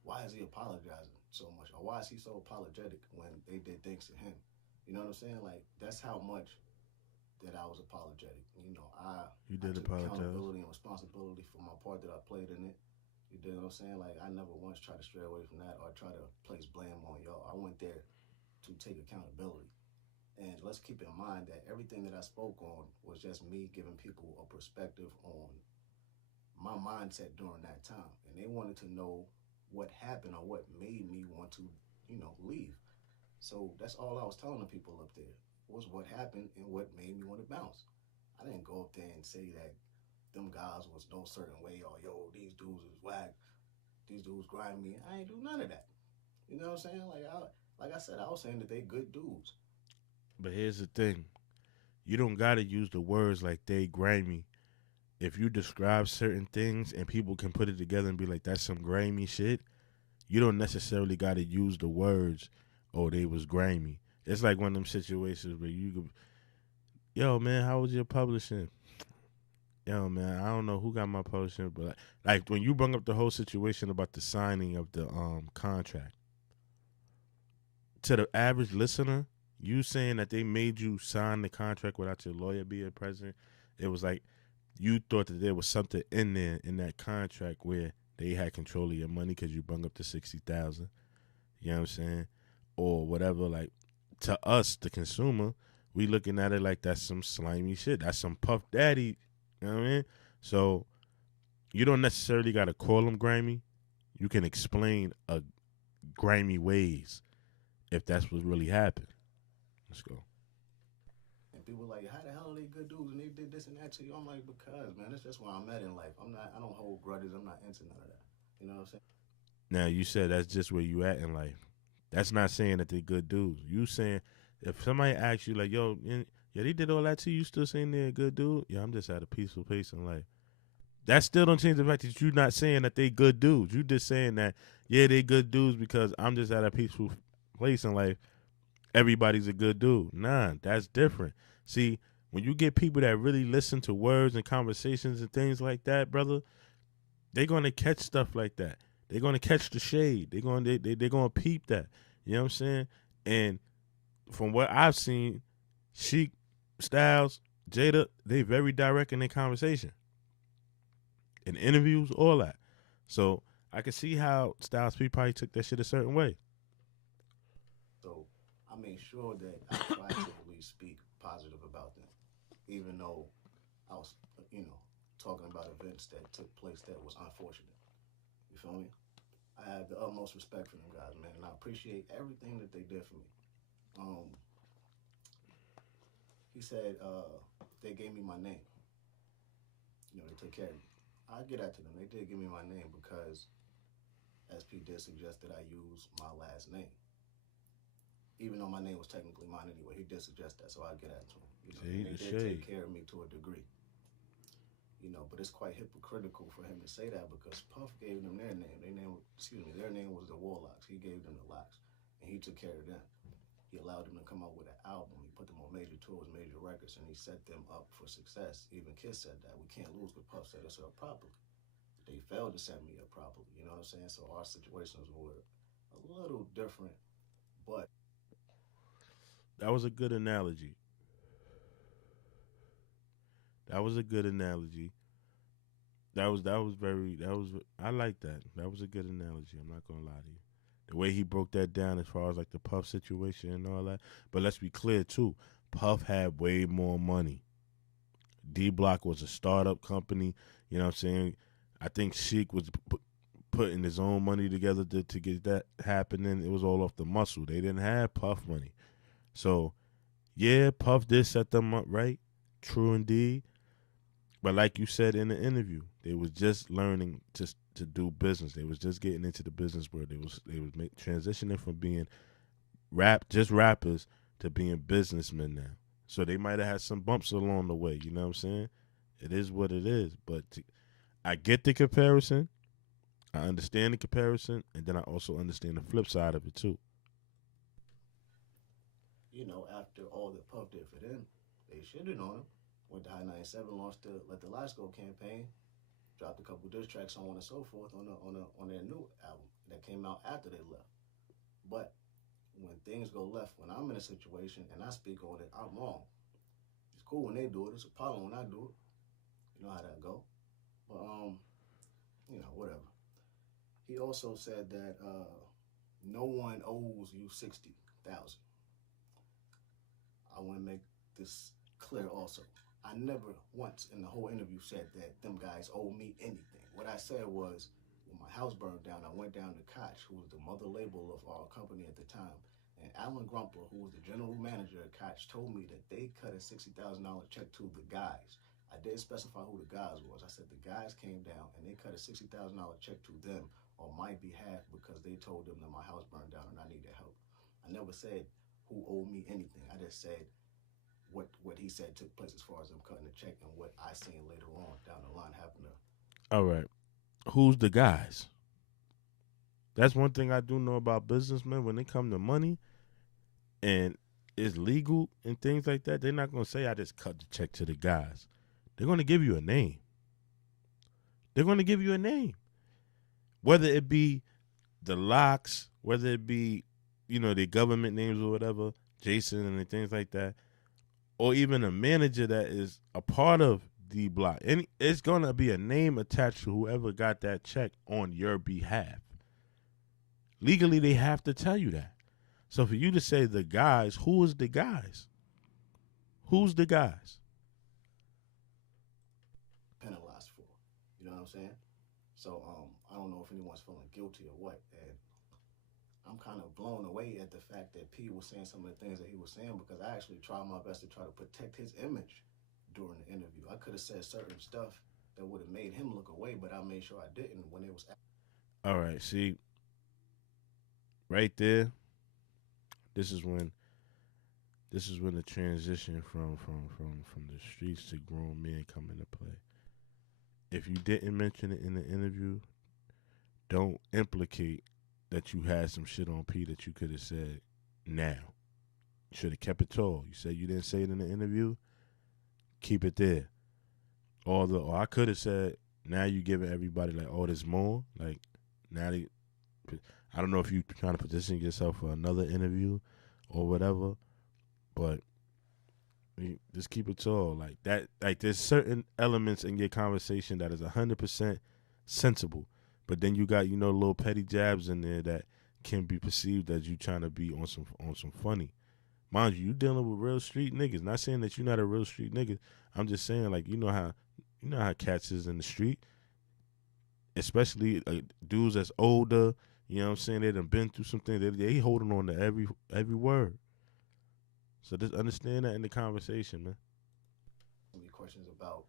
why is he apologizing so much? Or why is he so apologetic when they did things to him? You know what I'm saying? Like, that's how much that I was apologetic. You know, You I did took apologize. accountability and responsibility for my part that I played in it. You dig what I'm saying? Like, I never once tried to stray away from that or try to place blame on y'all. I went there to take accountability. And let's keep in mind that everything that I spoke on was just me giving people a perspective on my mindset during that time. And they wanted to know what happened or what made me want to, leave. So that's all I was telling the people up there was what happened and what made me want to bounce. I didn't go up there and say that them guys was no certain way or yo, these dudes is whack, these dudes grind me. I ain't do none of that. You know what I'm saying? Like I said, I was saying that they good dudes. But here's the thing: you don't gotta use the words like they grimy. If you describe certain things and people can put it together and be like, "That's some grimy shit," you don't necessarily gotta use the words, "Oh, they was grimy." It's like one of them situations where you could, yo, man, how was your publishing? Yo, man, I don't know who got my publishing, but like when you bring up the whole situation about the signing of the contract, to the average listener, you saying that they made you sign the contract without your lawyer being present, it was like you thought that there was something in there in that contract where they had control of your money because you brought up the 60,000. You know what I'm saying, or whatever. Like to us, the consumer, we looking at it like that's some slimy shit. That's some Puff Daddy. You know what I mean? So you don't necessarily got to call them grimy. You can explain a grimy ways if that's what really happened. Let's go. And people like, how the hell are they good dudes and they did this and that to you? I'm like, because man, that's just where I'm at in life. I don't hold grudges. I'm not into none of that. You know what I'm saying? Now you said that's just where you at in life. That's not saying that they good dudes. You saying if somebody asks you like, yo, yeah, they did all that to you, you still saying they're a good dude? Yeah, I'm just at a peaceful place in life. That still don't change the fact that you're not saying that they good dudes. You just saying that, yeah, they good dudes because I'm just at a peaceful place in life. Everybody's a good dude. Nah, that's different. See, when you get people that really listen to words and conversations and things like that, brother, they're gonna catch stuff like that. They're gonna catch the shade. They're gonna peep that. You know what I'm saying? And from what I've seen, Sheik, Styles, Jada, they very direct in their conversation. In interviews, all that. So I can see how Styles P probably took that shit a certain way. So I made sure that I tried to at least speak positive about them, even though I was, talking about events that took place that was unfortunate. You feel me? I have the utmost respect for them guys, man, and I appreciate everything that they did for me. Um, he said they gave me my name. They took care of me. I get that to them. They did give me my name because SP did suggest that I use my last name. Even though my name was technically mine anyway, he did suggest that, so I get that to him. See, they the did shade. take care of me to a degree. But it's quite hypocritical for him to say that because Puff gave them their name. Their name was the Warlocks. He gave them the Locks, and he took care of them. He allowed them to come out with an album. He put them on major tours, major records, and he set them up for success. Even Kiss said that. We can't lose, but Puff set us up properly. They failed to set me up properly. You know what I'm saying? So our situations were a little different, but That was a good analogy. That was a good analogy. That was I like that. That was a good analogy. I'm not gonna lie to you. The way he broke that down as far as like the Puff situation and all that. But let's be clear too. Puff had way more money. D Block was a startup company. You know what I'm saying? I think Sheik was putting his own money together to get that happening. It was all off the muscle. They didn't have Puff money. So, yeah, Puff did set them up right. True indeed. But like you said in the interview, they was just learning to do business. They was just getting into the business world. They was transitioning from being just rappers to being businessmen now. So they might have had some bumps along the way. You know what I'm saying? It is what it is. But I get the comparison. I understand the comparison, and then I also understand the flip side of it too. after all that Puff did for them, they shitted on him. Went to High 97, launched the Let the Lights Go campaign, dropped a couple diss tracks, so on and so forth on their new album that came out after they left. But when things go left, when I'm in a situation and I speak on it, I'm wrong. It's cool when they do it. It's a problem when I do it. You know how that go. But whatever. He also said that no one owes you 60,000. I want to make this clear also. I never once in the whole interview said that them guys owe me anything. What I said was, when my house burned down, I went down to Koch, who was the mother label of our company at the time, and Alan Grumpler, who was the general manager at Koch, told me that they cut a $60,000 check to the guys. I didn't specify who the guys was. I said the guys came down and they cut a $60,000 check to them on my behalf because they told them that my house burned down and I needed help. I never said who owed me anything. I just said what he said took place as far as them cutting the check and what I seen later on down the line happened to. All right. Who's the guys? That's one thing I do know about businessmen. When they come to money and it's legal and things like that, they're not going to say, I just cut the check to the guys. They're going to give you a name. They're going to give you a name. Whether it be the Locks, whether it be, the government names or whatever, Jason and things like that, or even a manager that is a part of D Block. And it's going to be a name attached to whoever got that check on your behalf. Legally, they have to tell you that. So for you to say the guys, who is the guys? Who's the guys? Penalized for. You know what I'm saying? So I don't know if anyone's feeling guilty or what. And I'm kind of blown away at the fact that P was saying some of the things that he was saying, because I actually tried my best to try to protect his image during the interview. I could have said certain stuff that would have made him look away, but I made sure I didn't when it was. All right, see, right there, this is when the transition from the streets to grown men come into play. If you didn't mention it in the interview, don't implicate that you had some shit on P that you could have said now. You should have kept it tall. You said you didn't say it in the interview, keep it there. Or I could have said, now you giving everybody like, oh, there's more. Like, now I don't know if you're trying to position yourself for another interview or whatever, but just keep it tall. Like that, like there's certain elements in your conversation that is 100% sensible, but then you got, little petty jabs in there that can be perceived as you trying to be on some funny. Mind you dealing with real street niggas. Not saying that you're not a real street nigga. I'm just saying, like, you know how cats is in the street, especially dudes that's older. You know what I'm saying? They done been through some things. They holding on to every word. So just understand that in the conversation, man. Any questions about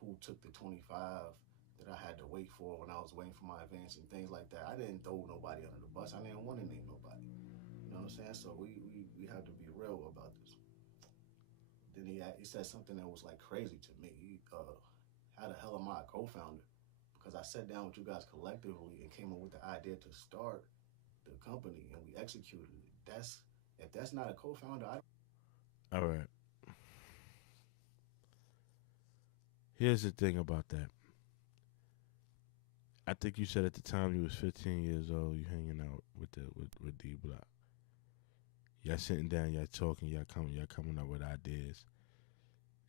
who took the 25 that I had to wait for when I was waiting for my advance and things like that? I didn't throw nobody under the bus. I didn't want to name nobody. You know what I'm saying? So we have to be real about this. Then he said something that was like crazy to me. How the hell am I a co-founder? Because I sat down with you guys collectively and came up with the idea to start the company and we executed it. If that's not a co-founder, All right. Here's the thing about that. I think you said at the time you was 15 years old, you hanging out with D Block. Y'all sitting down, y'all talking, y'all coming up with ideas.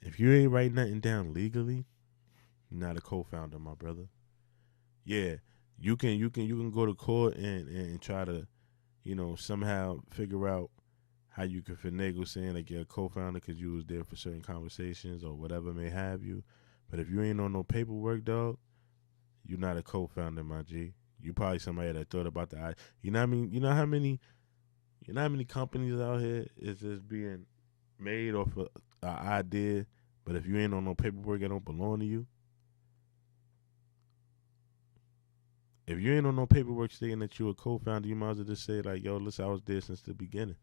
If you ain't writing nothing down legally, you're not a co-founder, my brother. Yeah, you can go to court and try to, somehow figure out how you can finagle saying like you're a co-founder because you was there for certain conversations or whatever may have you. But if you ain't on no paperwork, dog, you're not a co-founder, my G. You probably somebody that thought about the idea. You know what I mean? You know how many companies out here is just being made off of an idea, but if you ain't on no paperwork, it don't belong to you. If you ain't on no paperwork saying that you're a co-founder, you might as well just say like, yo, listen, I was there since the beginning,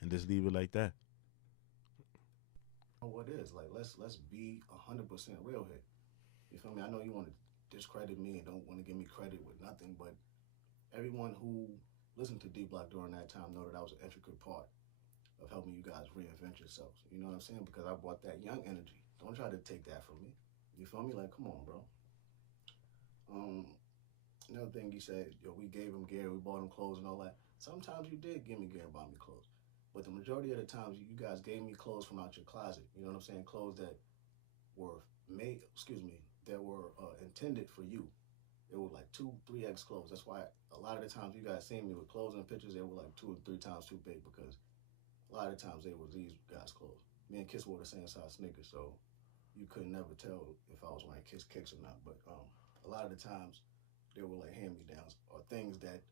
and just leave it like that. What is like? Let's be 100% real here. You feel me? I know you want to discredit me and don't want to give me credit with nothing, but everyone who listened to D Block during that time know that I was an intricate part of helping you guys reinvent yourselves. You know what I'm saying? Because I brought that young energy. Don't try to take that from me. You feel me? Like, come on, bro. Another thing you said, yo, we gave him gear, we bought him clothes and all that. Sometimes you did give me gear and buy me clothes. But the majority of the times, you guys gave me clothes from out your closet. You know what I'm saying? Clothes that were that were intended for you. They were like 2, 3x clothes. That's why a lot of the times you guys seen me with clothes and pictures, they were like 2 or 3 times too big because a lot of the times they were these guys' clothes. Me and Kiss wore the same size sneakers, so you could never tell if I was wearing Kiss kicks or not. But a lot of the times they were like hand-me-downs or things that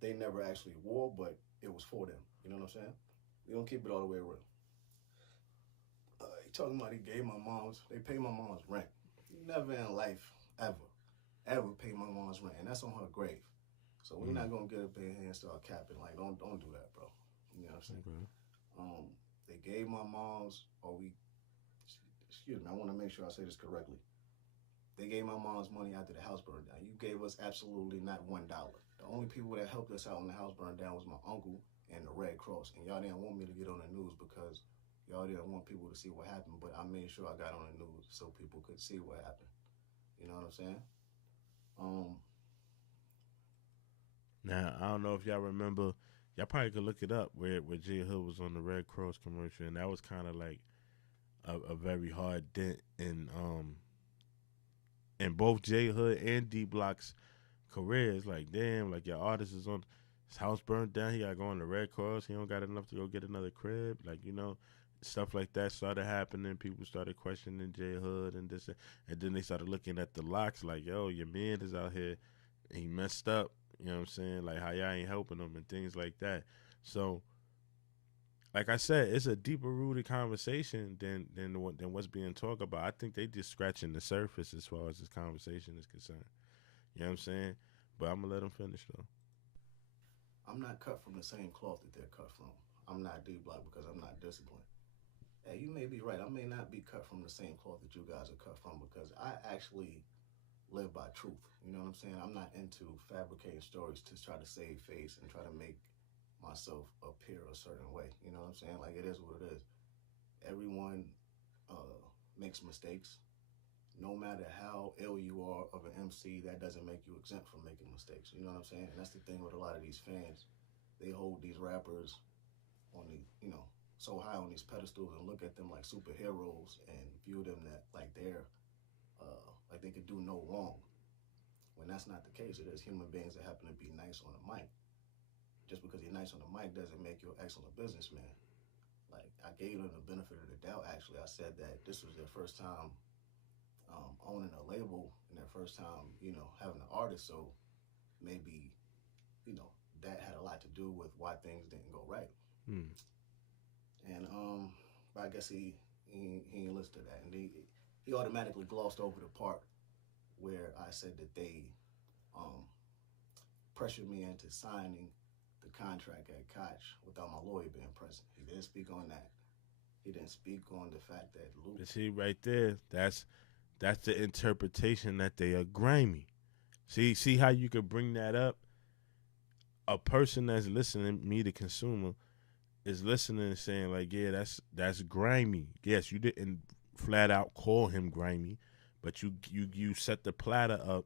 they never actually wore, but it was for them. You know what I'm saying? We don't keep it all the way real. He talking about they pay my mom's rent. Never in life, ever pay my mom's rent, and that's on her grave. So we're not gonna get up there and start capping. Like, don't do that, bro. You know what I'm saying? Okay. They gave my mom's, excuse me, I want to make sure I say this correctly. They gave my mom's money after the house burned down. You gave us absolutely not $1. The only people that helped us out when the house burned down was my uncle and the Red Cross. And y'all didn't want me to get on the news because y'all didn't want people to see what happened. But I made sure I got on the news so people could see what happened. You know what I'm saying? Now, I don't know if y'all remember, y'all probably could look it up where J Hood was on the Red Cross commercial, and that was kind of like a very hard dent in both J Hood and D Block's careers. Like, damn, like your artist is on his house burned down, he gotta go on the Red Cross, he don't got enough to go get another crib. Like, you know, stuff like that started happening. People started questioning J Hood and this, and then they started looking at the locks like, yo, your man is out here, and he messed up. You know what I'm saying? Like, how y'all ain't helping him and things like that. So, like I said, it's a deeper rooted conversation than what's being talked about. I think they just scratching the surface as far as this conversation is concerned. You know what I'm saying? But I'm gonna let them finish though. I'm not cut from the same cloth that they're cut from. I'm not D Block because I'm not disciplined. Hey, you may be right. I may not be cut from the same cloth that you guys are cut from because I actually live by truth. You know what I'm saying? I'm not into fabricating stories to try to save face and try to make myself appear a certain way. You know what I'm saying? Like, it is what it is. Everyone makes mistakes. No matter how ill you are of an MC, that doesn't make you exempt from making mistakes. You know what I'm saying? And that's the thing with a lot of these fans. They hold these rappers on the, so high on these pedestals and look at them like superheroes and view them that like they're like they could do no wrong. When that's not the case. It is human beings that happen to be nice on the mic. Just because you're nice on the mic doesn't make you an excellent businessman. Like, I gave them the benefit of the doubt, actually. I said that this was their first time owning a label and their first time, having an artist. So maybe, that had a lot to do with why things didn't go right. And but I guess he ain't listened to that. And he automatically glossed over the part where I said that they pressured me into signing the contract at Koch without my lawyer being present. He didn't speak on that. He didn't speak on the fact that Luke. But see, right there, that's the interpretation that they are grimy. See how you could bring that up? A person that's listening, me the consumer, is listening and saying like, yeah, that's grimy. Yes, you didn't flat out call him grimy, but you set the platter up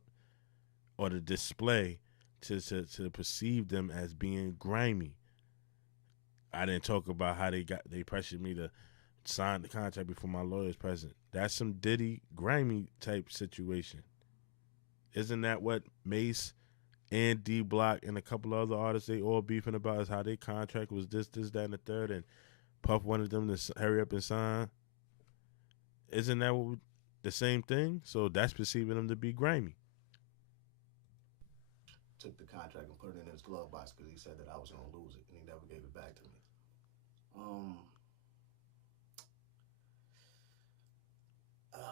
or the display to perceive them as being grimy. I didn't talk about how they pressured me to sign the contract before my lawyer's present. That's some Diddy grimy type situation. Isn't that what Mace and D Block and a couple of other artists, they all beefing about, is how their contract was this, that, and the third, and Puff wanted them to hurry up and sign? Isn't that the same thing? So that's perceiving them to be grimy. Took the contract and put it in his glove box because he said that I was going to lose it, and he never gave it back to me.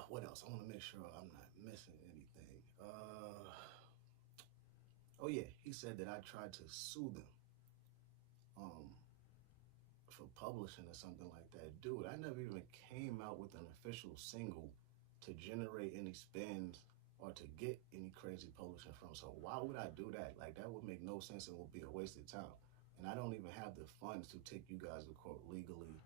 What else? I want to make sure I'm not missing anything. Oh yeah, he said that I tried to sue them for publishing or something like that. Dude, I never even came out with an official single to generate any spins or to get any crazy publishing from. So why would I do that? Like, that would make no sense and would be a waste of time. And I don't even have the funds to take you guys to court legally.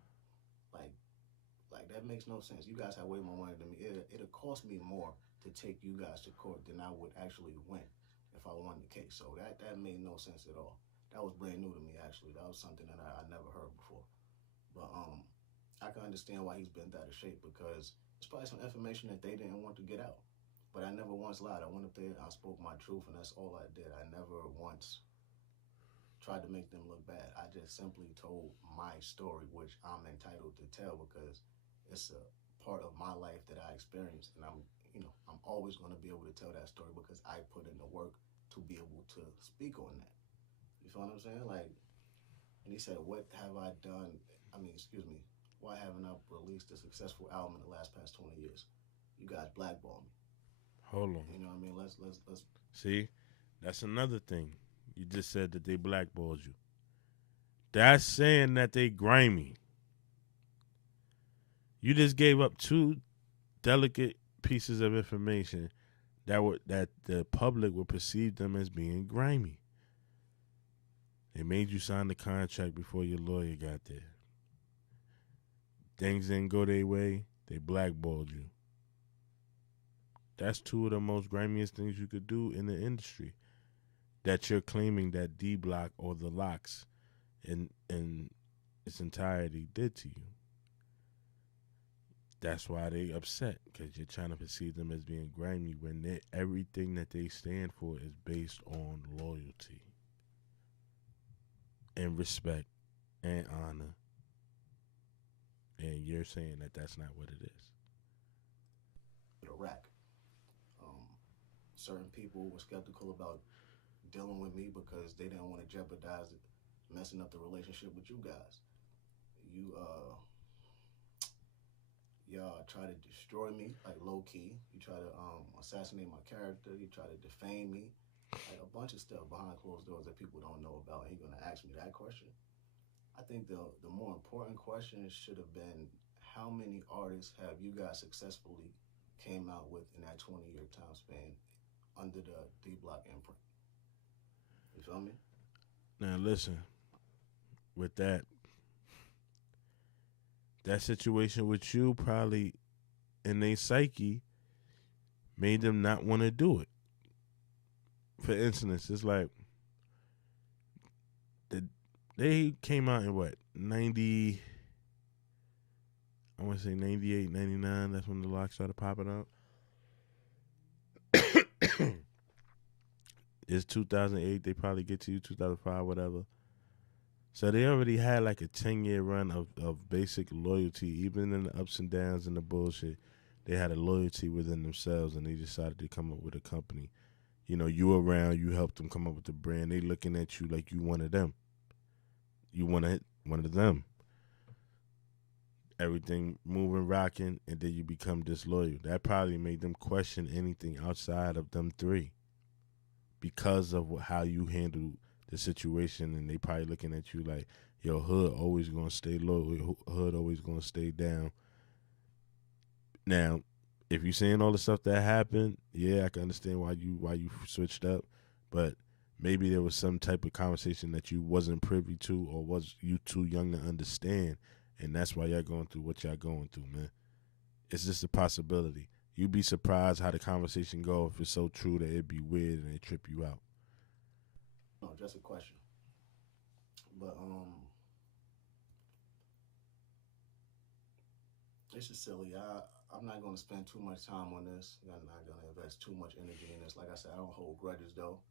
Like that makes no sense. You guys have way more money than me. It'll cost me more to take you guys to court than I would actually win if I won the case. So that made no sense at all. That was brand new to me, actually. That was something that I never heard before. But I can understand why he's bent out of shape because it's probably some information that they didn't want to get out. But I never once lied. I went up there, I spoke my truth, and that's all I did. I never once tried to make them look bad. I just simply told my story, which I'm entitled to tell because it's a part of my life that I experienced, and I'm always going to be able to tell that story because I put in the work to be able to speak on that. You feel what I'm saying? Like, and he said, "What have I done? I mean, excuse me. Why haven't I released a successful album in the last past 20 years? You guys blackball me. Hold on. You know what I mean? Let's. See, that's another thing. You just said that they blackballed you. That's saying that they grimy. You just gave up two delicate pieces of information that the public would perceive them as being grimy. They made you sign the contract before your lawyer got there. Things didn't go their way, they blackballed you. That's two of the most grimiest things you could do in the industry. That you're claiming that D Block or the Locks in its entirety did to you. That's why they upset because you're trying to perceive them as being grimy when everything that they stand for is based on loyalty and respect and honor. And you're saying that that's not what it is. The rack. Certain people were skeptical about dealing with me because they didn't want to jeopardize it, messing up the relationship with you guys. Y'all try to destroy me, like low key. You try to assassinate my character. You try to defame me, like a bunch of stuff behind closed doors that people don't know about. And you're gonna ask me that question? I think the more important question should have been, how many artists have you guys successfully came out with in that 20-year time span under the D Block imprint? You feel me? Now listen, with that situation with you probably in their psyche made them not want to do it. For instance, it's like they came out in what, 90, I want to say 98, 99, that's when the Locks started popping up. It's 2008, they probably get to you, 2005, whatever. So they already had like a 10-year run of basic loyalty, even in the ups and downs and the bullshit. They had a loyalty within themselves, and they decided to come up with a company. You know, you around, you helped them come up with the brand. They looking at you like you one of them. You one of them. Everything moving, rocking, and then you become disloyal. That probably made them question anything outside of them three because of how you handled the situation, and they probably looking at you like, yo, Hood always gonna stay low, Hood always gonna stay down. Now, if you saying all the stuff that happened, yeah, I can understand why you switched up, but maybe there was some type of conversation that you wasn't privy to, or was you too young to understand, and that's why y'all going through what y'all going through, man. It's just a possibility. You'd be surprised how the conversation go if it's so true that it'd be weird and it trip you out. No, just a question. But this is silly. I'm not going to spend too much time on this. I'm not going to invest too much energy in this. Like I said, I don't hold grudges though.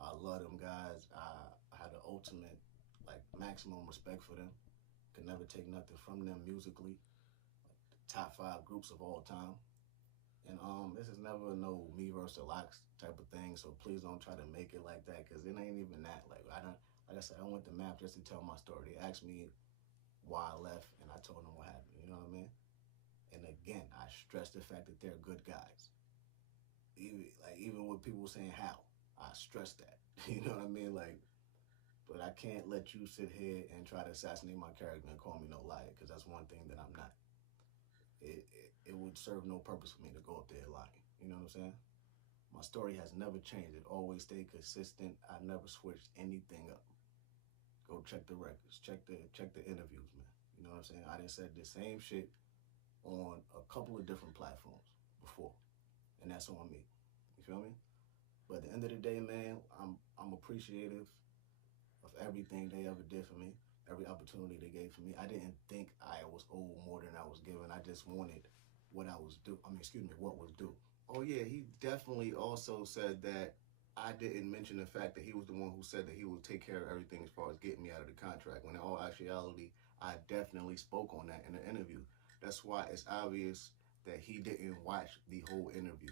I love them guys. I had the ultimate, like, maximum respect for them. Could never take nothing from them musically. Like, top 5 groups of all time. And this is never no me versus the Locks type of thing. So please don't try to make it like that, because it ain't even that. Like I said, I went to MAP just to tell my story. They asked me why I left, and I told them what happened. You know what I mean? And again, I stress the fact that they're good guys. Even with people saying how, I stress that. You know what I mean? Like, but I can't let you sit here and try to assassinate my character and call me no liar, because that's one thing that I'm not. It would serve no purpose for me to go up there lying. You know what I'm saying? My story has never changed. It always stayed consistent. I never switched anything up. Go check the records. Check the interviews, man. You know what I'm saying? I done said the same shit on a couple of different platforms before, and that's on me. You feel me? But at the end of the day, man, I'm appreciative of everything they ever did for me. every opportunity they gave for me. I didn't think I was owed more than I was given. I just wanted what I was due. What was due. Oh yeah, he definitely also said that I didn't mention the fact that he was the one who said that he would take care of everything as far as getting me out of the contract. When in all actuality, I definitely spoke on that in the interview. That's why it's obvious that he didn't watch the whole interview.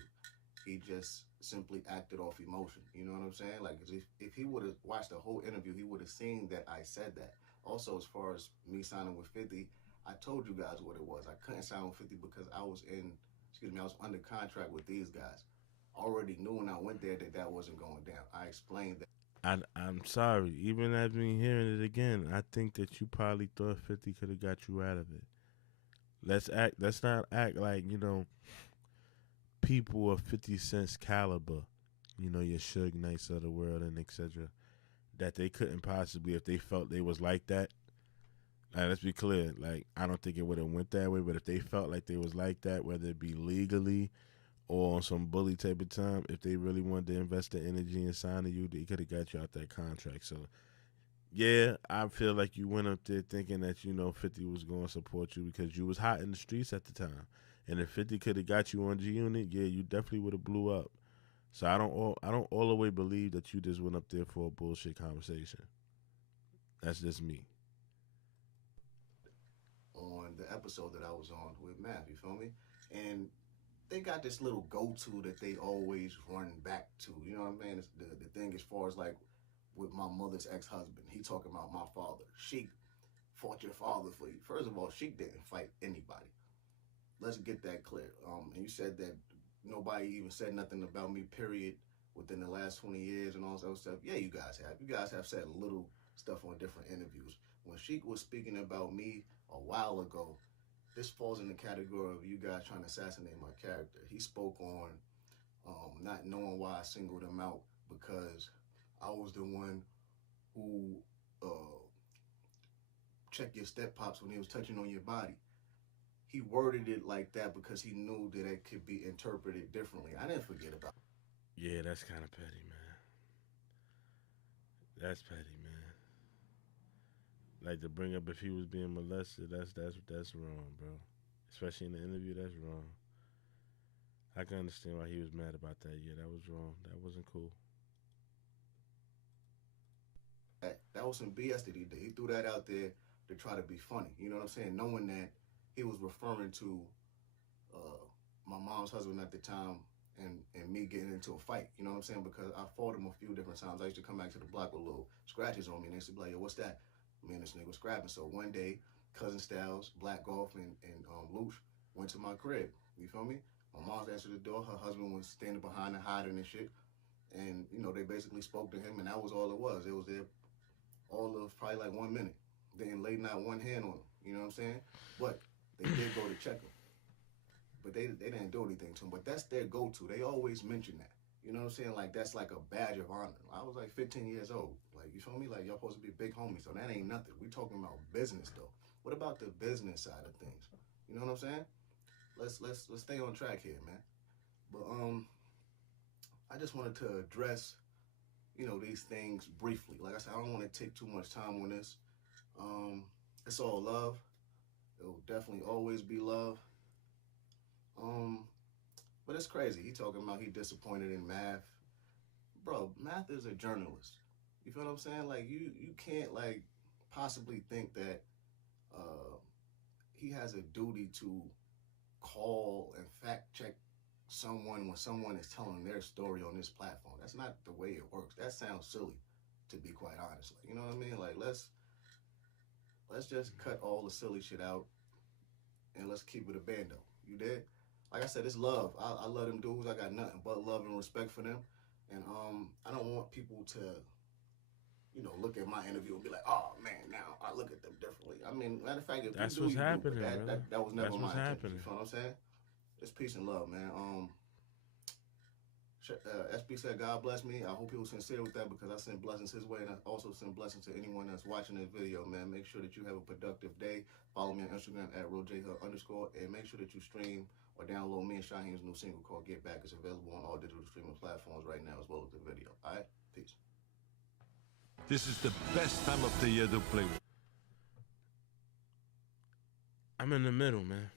He just simply acted off emotion. You know what I'm saying? Like, if he would have watched the whole interview, he would have seen that I said that. Also, as far as me signing with 50, I told you guys what it was. I couldn't sign with 50 because I was under contract with these guys. Already knew when I went there that wasn't going down. I explained that. I'm sorry. Even after me hearing it again, I think that you probably thought 50 could have got you out of it. Let's not act like, people of 50 Cent's caliber, your Suge Knights of the world and etc., that they couldn't possibly, if they felt they was like that. Like, let's be clear. Like, I don't think it would have went that way, but if they felt like they was like that, whether it be legally or on some bully type of time, if they really wanted to invest the energy in signing you, they could have got you out that contract. So, yeah, I feel like you went up there thinking that, 50 was going to support you because you was hot in the streets at the time. And if 50 could have got you on G Unit, yeah, you definitely would have blew up. So I don't all the way believe that you just went up there for a bullshit conversation. That's just me. On the episode that I was on with Math, you feel me? And they got this little go-to that they always run back to. You know what I mean? It's the thing as far as like with my mother's ex-husband. He talking about my father. Sheik fought your father for you. First of all, Sheik didn't fight anybody. Let's get that clear. And you said that nobody even said nothing about me, period, within the last 20 years and all this other stuff. Yeah, you guys have. You guys have said little stuff on different interviews. When Sheik was speaking about me a while ago, this falls in the category of you guys trying to assassinate my character. He spoke on not knowing why I singled him out because I was the one who checked your step pops when he was touching on your body. He worded it like that because he knew that it could be interpreted differently. I didn't forget about it. Yeah, that's kind of petty, man. That's petty, man. Like, to bring up if he was being molested, that's wrong, bro. Especially in the interview, that's wrong. I can understand why he was mad about that. Yeah, that was wrong. That wasn't cool. That was some BS that he did. He threw that out there to try to be funny. You know what I'm saying? Knowing that he was referring to my mom's husband at the time and me getting into a fight. You know what I'm saying? Because I fought him a few different times. I used to come back to the block with little scratches on me, and they used to be like, yo, what's that? Me and this nigga was scrapping. So one day, Cousin Styles, Black Golf, and Luch went to my crib. You feel me? My mom's answered the door. Her husband was standing behind her, hiding and shit. And, they basically spoke to him, and that was all it was. It was there all of probably like 1 minute. They didn't lay not one hand on him. You know what I'm saying? But they did go to check him. But they didn't do anything to him. But that's their go-to. They always mention that. You know what I'm saying? Like, that's like a badge of honor. I was like 15 years old. Like, you feel me? Like, y'all supposed to be big homies. So that ain't nothing. We talking about business, though. What about the business side of things? You know what I'm saying? Let's stay on track here, man. But I just wanted to address, these things briefly. Like I said, I don't want to take too much time on this. It's all love. It will definitely always be love. But it's crazy. He talking about he disappointed in Math. Bro, Math is a journalist. You feel what I'm saying? Like, you can't, like, possibly think that he has a duty to call and fact check someone when someone is telling their story on this platform. That's not the way it works. That sounds silly, to be quite honest. Like, you know what I mean? Like, let's just cut all the silly shit out and let's keep it a bando. You did? Like I said, it's love. I love them dudes. I got nothing but love and respect for them. And I don't want people to, look at my interview and be like, oh man, now I look at them differently. I mean, matter of fact, if that's you do, what's you happening, do, but that was never that's my what's intention. happening. You feel what I'm saying? It's peace and love, man. SB said, God bless me. I hope he was sincere with that because I send blessings his way, and I also send blessings to anyone that's watching this video, man. Make sure that you have a productive day. Follow me on Instagram at RealJHub_, and make sure that you stream or download me and Shaheem's new single called Get Back. It's available on all digital streaming platforms right now as well as the video. All right? Peace. This is the best time of the year to play with. I'm in the middle, man.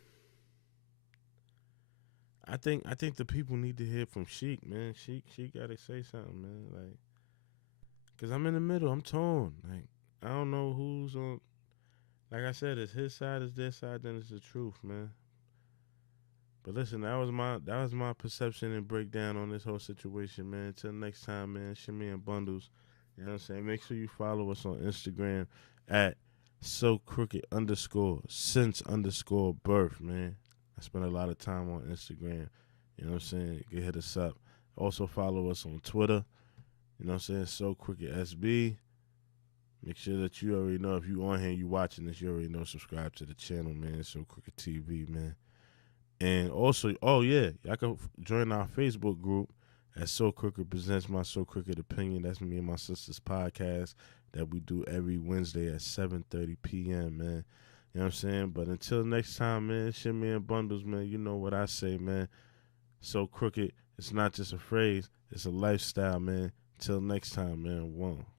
I think the people need to hear from Sheik, man. Sheik gotta say something, man. Like, cause I'm in the middle. I'm torn. Like, I don't know who's on. Like I said, it's his side, it's their side, then it's the truth, man. But listen, that was my perception and breakdown on this whole situation, man. Until next time, man. Shimmy and Bundles. You know what I'm saying? Make sure you follow us on Instagram at so crooked underscore since underscore birth, man. I spend a lot of time on Instagram. You know what I'm saying? You can hit us up. Also follow us on Twitter. You know what I'm saying? So crooked SB. Make sure that you already know if you on here, you watching this, you already know. Subscribe to the channel, man. So crooked TV, man. And also, oh yeah, y'all can join our Facebook group at So Crooked Presents My So Crooked Opinion. That's me and my sister's podcast that we do every Wednesday at 7:30 p.m., man. You know what I'm saying? But until next time, man, Shimmy and Bundles, man, you know what I say, man. So crooked, it's not just a phrase, it's a lifestyle, man. Till next time, man. One.